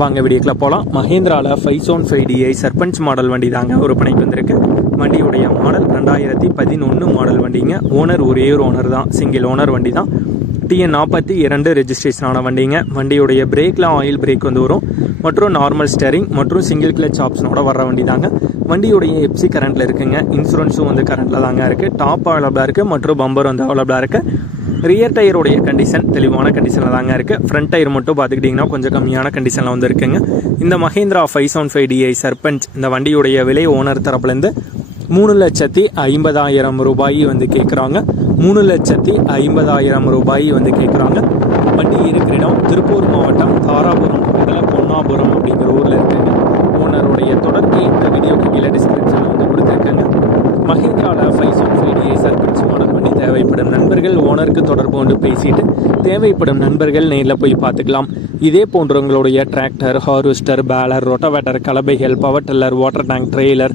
வாங்க வீடியோக்கில் போகலாம் மஹேந்திராவில் five seven five DI Sarpanch model வண்டி தாங்க விற்பனைக்கு வந்திருக்கு. வண்டியுடைய மாடல் ரெண்டாயிரத்தி பதினொன்று மாடல் வண்டிங்க. ஓனர் ஒரே ஒரு ஓனர் தான் சிங்கிள் ஓனர் வண்டி தான். டிஎன் நாற்பத்தி இரண்டு ரெஜிஸ்ட்ரேஷனான வண்டிங்க. வண்டியுடைய பிரேக்கில் ஆயில் பிரேக் வந்து வரும். மற்றும் நார்மல் ஸ்டேரிங் மற்றும் சிங்கிள் கிளச் ஆப்ஷனோட வர வண்டி தாங்க. வண்டியுடைய எப்சி கரண்ட்டில் இருக்குங்க. இன்சூரன்ஸும் வந்து கரண்ட்டில் தாங்க இருக்குது டாப் அவைலபிளாக இருக்குது மற்றும் பம்பர் வந்து அவைலபிளாக இருக்குது ரியர் டயருடைய கண்டிஷன் தெளிவான கண்டிஷனில் தாங்க இருக்குது ஃப்ரண்ட் டயர் மட்டும் பார்த்துக்கிட்டிங்கன்னா கொஞ்சம் கம்மியான கண்டிஷனில் வந்து இருக்குங்க. இந்த Mahindra five seven five DI Sarpanch இந்த வண்டியுடைய விலை ஓனர் தரப்புலேருந்து மூணு லட்சத்தி ஐம்பதாயிரம் ரூபாய் வந்து கேட்குறாங்க மூணு லட்சத்தி ஐம்பதாயிரம் ரூபாய் வந்து கேட்குறாங்க வண்டி இருக்கிற இடம் திருப்பூர் மாவட்டம் தாராபுரம் இதில் பொன்னாபுரம் அப்படிங்கிற ஊரில் இருக்குங்க ஓனருடைய தொடர்பு இந்த வீடியோக்கு கீழே டிஸ்கிரிப்ஷனில் வந்து கொடுத்துருக்கேங்க மஹிந்திராவில் five seven five DI Sarpanch owner பண்ணி தேவைப்படும் நண்பர்கள் ஓனருக்கு தொடர்பு கொண்டு பேசிட்டு தேவைப்படும் நண்பர்கள் நேரில் போய் பார்த்துக்கலாம். இதே போன்றவங்களுடைய tractor harvester baler rotavator கலபைகள் power tiller water tank trailer